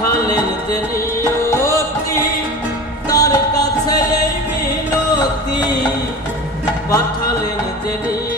পাঠালেন যে নিয়তি তার কাছে এই মিনতি। পাঠালেন যে নিয়তি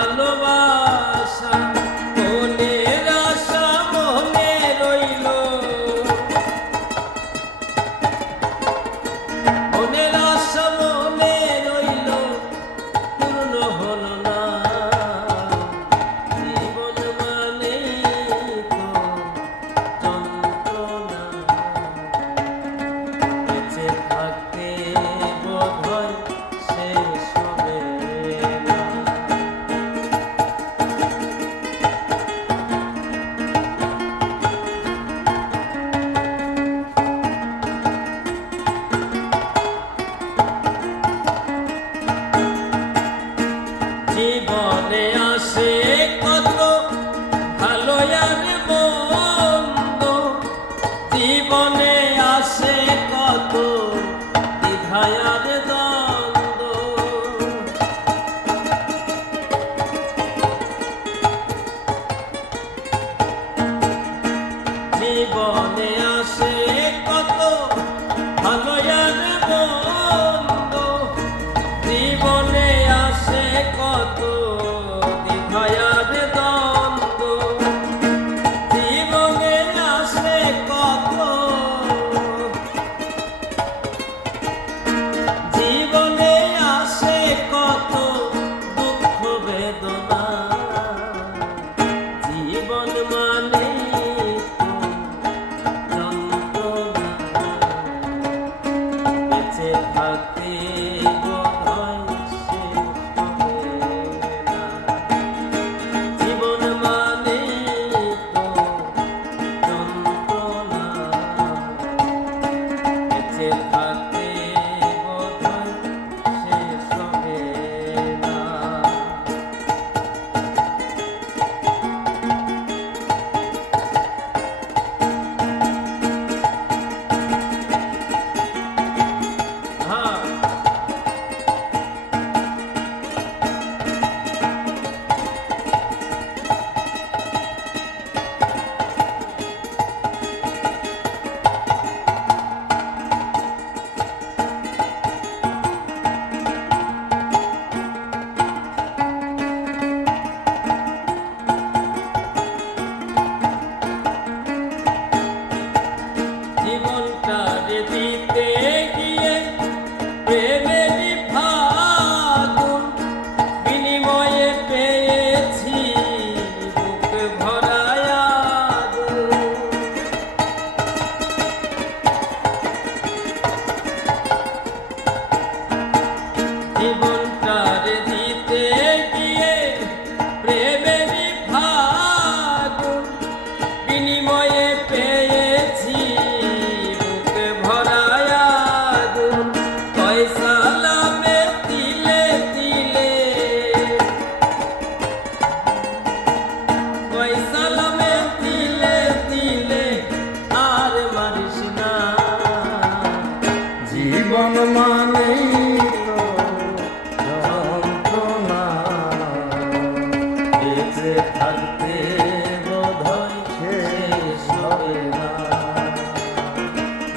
I love Allah. I'll মনটা দিতে গিয়ে